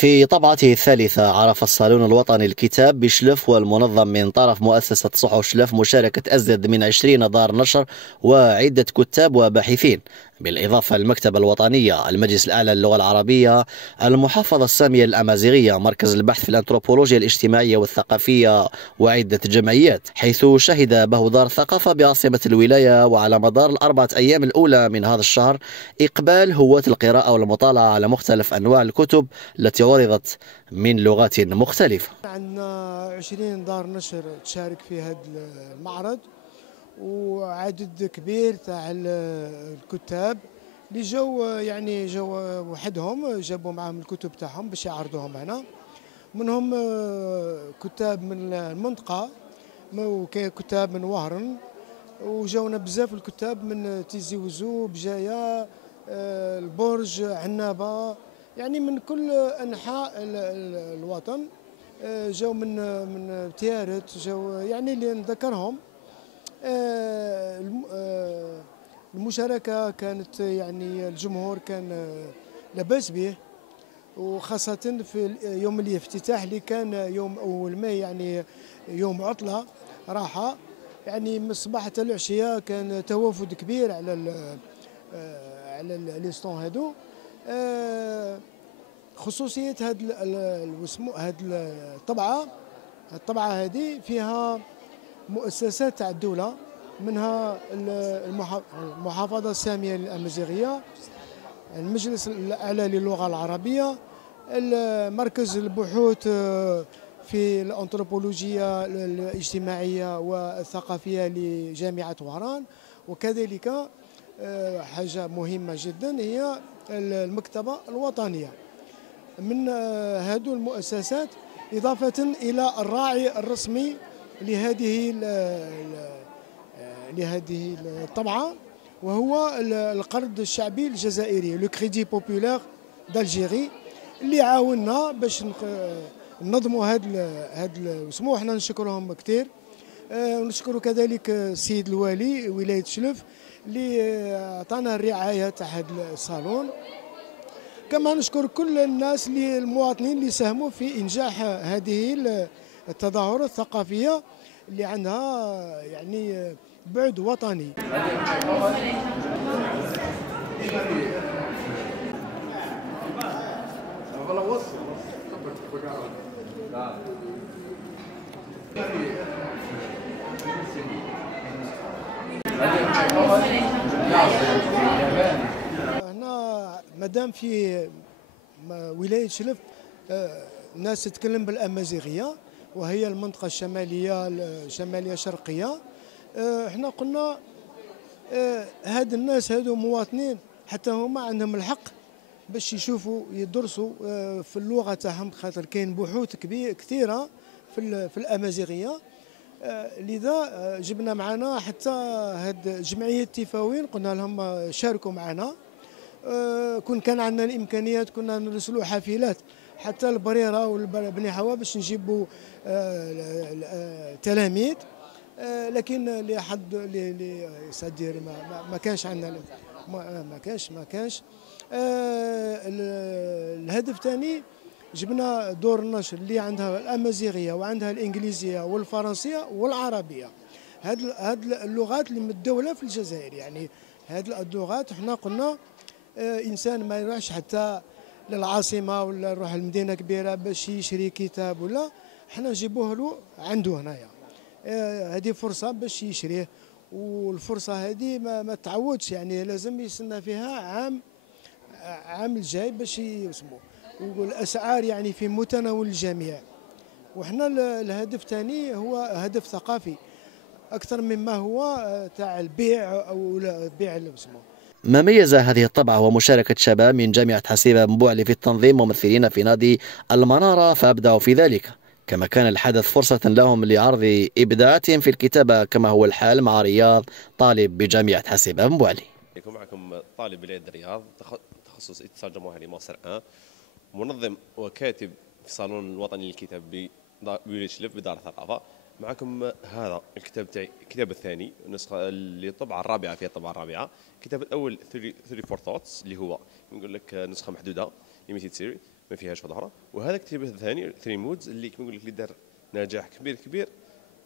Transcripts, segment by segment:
في طبعته الثالثة عرف الصالون الوطني للكتاب بشلف والمنظم من طرف مؤسسة صحو شلف مشاركة أزيد من 20 دار نشر وعدة كتاب وباحثين، بالإضافة للمكتبة الوطنية، المجلس الأعلى للغة العربية، المحافظة السامية الأمازيغية، مركز البحث في الأنثروبولوجيا الاجتماعية والثقافية وعدة جمعيات، حيث شهد به دار الثقافة بعاصمة الولاية وعلى مدار ال4 أيام الأولى من هذا الشهر إقبال هواة القراءة والمطالعة على مختلف أنواع الكتب التي عرضت من لغات مختلفة. عندنا 20 دار نشر تشارك في هذا المعرض، وعدد كبير تاع الكتاب اللي جو وحدهم، جابوا معاهم الكتب تاعهم باش يعرضوهم هنا. منهم كتاب من المنطقة وكتاب من وهران، وجونا بزاف الكتاب من تيزي وزو، بجاية، البرج، عنابة، يعني من كل أنحاء الوطن. جاو من تيارت، جاو يعني اللي نذكرهم. المشاركة كانت يعني الجمهور كان لاباس به، وخاصة في يوم الافتتاح اللي كان يوم أول ماي، يعني يوم عطلة راحة، يعني من الصباح حتى العشية كان توافد كبير على لي هادو. خصوصية هاد الطبعة هذه فيها مؤسسات تاع الدولة، منها المحافظة السامية الأمازيغية، المجلس الأعلى للغة العربية، مركز البحوث في الأنثروبولوجيا الاجتماعية والثقافية لجامعة وهران، وكذلك حاجة مهمة جدا هي المكتبة الوطنية. من هذه المؤسسات إضافة إلى الراعي الرسمي لهذه الطبعة، وهو القرض الشعبي الجزائري، لو كريدي بوبولار دالجيري، اللي عاوننا باش ننظموا هذا اسمه. احنا نشكرهم كثير، ونشكر كذلك السيد الوالي ولاية شلف اللي عطانا الرعاية تاع هذا الصالون. كما نشكر كل الناس اللي المواطنين اللي ساهموا في إنجاح هذه التظاهرة الثقافية اللي عندها يعني بعد وطني. هنا مادام في ولاية شلف الناس تتكلم بالأمازيغية، وهي المنطقة الشمالية الشرقية، احنا قلنا هاد الناس هادو مواطنين حتى هما عندهم الحق باش يشوفوا يدرسوا في اللغة تاعهم، خاطر كاين بحوث كثيرة في الأمازيغية. لذا جبنا معنا حتى هاد جمعية تيفاوين، قلنا لهم شاركوا معنا. كان عندنا الإمكانيات كنا نرسلوا حافلات حتى البريرة والبني حوا باش نجيبوا تلاميذ، لكن لحد سادير ما كانش عندنا، ما كانش. الهدف الثاني جبنا دور النشر اللي عندها الأمازيغية وعندها الإنجليزية والفرنسية والعربية، هاد اللغات اللي متداولة في الجزائر. يعني هاد اللغات احنا قلنا إنسان ما يروحش حتى للعاصمة ولا يروح لمدينة كبيرة باش يشري كتاب، ولا احنا نجيبوه له عنده هنايا. هذه فرصة باش يشريه، والفرصة هذه ما تعودش، يعني لازم يستنى فيها عام الجاي باش يسمو، والأسعار يعني في متناول الجميع. وحنا الهدف الثاني هو هدف ثقافي أكثر مما هو تاع البيع أو البيع اللي اسمه. ما ميز هذه الطبعة ومشاركة شباب من جامعة حسيبة بن في التنظيم ممثلين في نادي المنارة فأبدعوا في ذلك، كما كان الحدث فرصة لهم لعرض إبداعاتهم في الكتابة، كما هو الحال مع رياض طالب بجامعة حسيبة بن بوعلي. يكون معكم طالب ولاية الرياض، تخصص اتصال جمهوري مصر 1، منظم وكاتب في الصالون الوطني للكتاب بولاية شلف بدار الثقافة. معكم هذا الكتاب تاعي، الكتاب الثاني، النسخه اللي الطبعه الرابعه، فيها الطبعه الرابعه. الكتاب الاول 34 ثوتس اللي هو نقول لك نسخه محدوده ليميتيد سيري ما فيهاش اخرى. وهذا الكتاب الثاني 3 مودز اللي كما نقول لك اللي دار نجاح كبير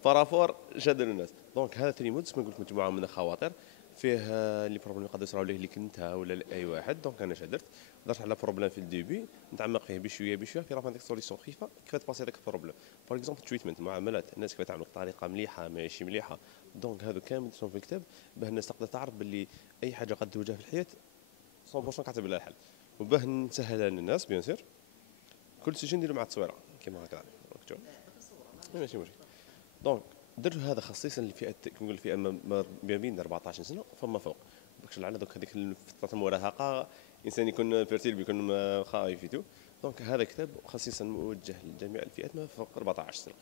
بارافور شادوا الناس. دونك هذا 3 مودز كما نقول لك مجموعه من الخواطر فيه اللي بروبليم يقدروا يصراو ليه اللي كنت ولا لاي واحد. دونك انا درت على بروبليم في الديبي نتعمق فيه بشويه في راه عندك سوليسيون خفيفه كيف تباسي هذاك البروبليم. باغ اكزومبل تريتمنت، معاملات الناس كيف تعمل بطريقه مليحه ماشي مليحه. دونك هذا كامل في الكتاب باه الناس تقدر تعرف باللي اي حاجه قد تواجه في الحياه 100% كتب لها الحل. وباه نسهلها للناس بيان سير كل شيء نديرو مع التصويره كيما هكذا ماشي مشكل. دونك درت هذا خصيصا لفئه كما نقول فئه ما بين 14 سنه فما فوق. باش لعل دوك هذيك فتره المراهقه الانسان يكون فيرتيل بيكون خايف فيتو. دونك هذا كتاب خصيصا موجه لجميع الفئات ما فوق 14 سنه.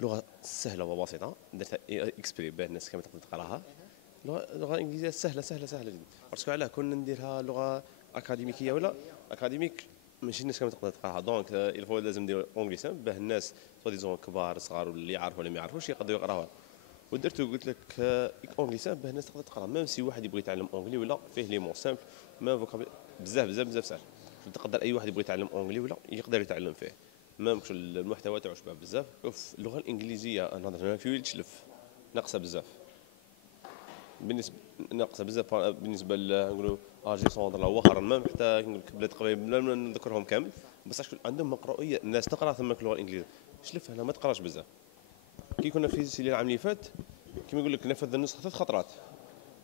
لغه سهله وبسيطه درتها اكسبري باه الناس كما تقدر تقراها. لغه انجليزيه سهله جدا. باسكو علاه كنا نديرها لغه اكاديميكيه ولا اكاديميك ماشي الناس كما تقدر تقراها. دونك الفو لازم ندير اونجلي سامبل باه الناس سوا كبار صغار واللي يعرفوا ولا ما يعرفوش يقدروا يقراوها. ودرتو قلت لك اونجلي سامبل باه الناس تقدر تقرا ميم سي واحد يبغي يتعلم اونجلي ولا فيه لي مون سامبل ما فوكابل بزاف سهل. تقدر اي واحد يبغي يتعلم اونجلي ولا يقدر يتعلم فيه ميم المحتوى تاعو شباب بزاف. شوف اللغه الانجليزيه نهضر في تشلف ناقصه بزاف بالنسبه نقولوا اجي سوندر لا واخر ما حتى نقول لك بلاد قبيل بلا ما نذكرهم كامل بس عندهم مقروئيه الناس تقرا ثم اللغه الانجليزيه. شلف انا ما تقراش بزاف كي كنا في سيلي العام اللي فات كيما يقول لك نفذ النسخه 3 خطرات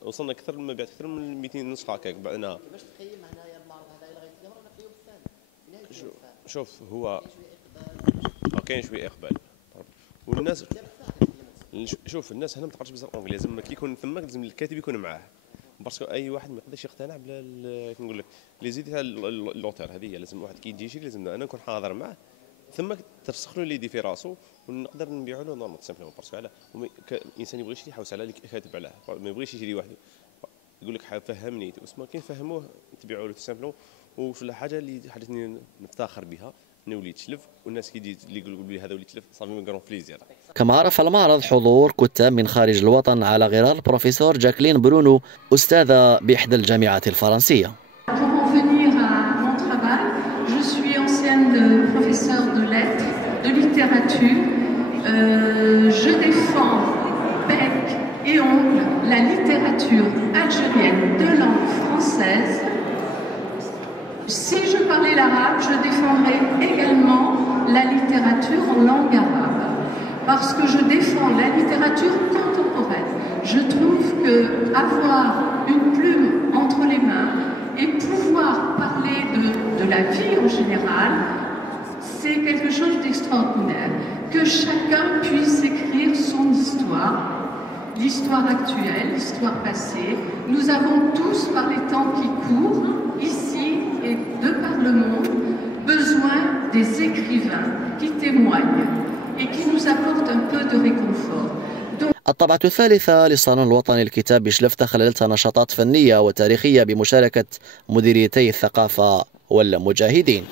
وصلنا اكثر من مبيعات اكثر من 200 نسخه هكاك بعدنا. كيفاش تقيم هنايا المعرض هذا لغايه اليوم رانا في اليوم الثاني؟ شوف هو كاين شويه اقبال والناس شوف الناس هنا ما تقراش بزاف اونجلي. لازم كي يكون ثماك لازم الكاتب يكون معاه باسكو اي واحد ما يقدرش يقتنع بلا نقول لك لي زيد تاع اللوتور هذه لازم واحد كي يجي يشري لازم انا نكون حاضر معاه ثم ترسخ له ليدي في راسو ونقدر نبيعوا له نورمال سامبلومون باسكو علاه الانسان يبغي يشري يحوس على اللي كاتب عليه ما يبغيش يشري وحده يقول لك فهمني اسمع كي نفهموه تبيعوا له سامبلومون. وش الحاجه اللي حاجتني نفتخر بها انه وليت تشلف والناس كي اللي يقولوا لي هذا وليت تشلف صافي من كرون بليزير. كما عرف المعرض حضور كتاب من خارج الوطن على غرار البروفيسور جاكلين برونو أستاذة بإحدى الجامعات الفرنسية. Pour revenir à mon travail, je suis ancienne professeure de lettres, de littérature. Je défends bec et ongle la littérature algérienne de langue française. Si je parlais l'arabe, je défendrais également la littérature en langue arabe. Parce que je défends la littérature contemporaine. Je trouve que avoir une plume entre les mains et pouvoir parler de la vie en général, c'est quelque chose d'extraordinaire. Que chacun puisse écrire son histoire, l'histoire actuelle, l'histoire passée. Nous avons tous, par les temps qui courent, ici et de par le monde, besoin des écrivains qui témoignent et qui nous apportent un peu de réconfort. الطبعة الثالثة للصالون الوطني للكتاب بشلف تخللتها نشاطات فنية وتاريخية بمشاركة مديريتي الثقافة والمجاهدين.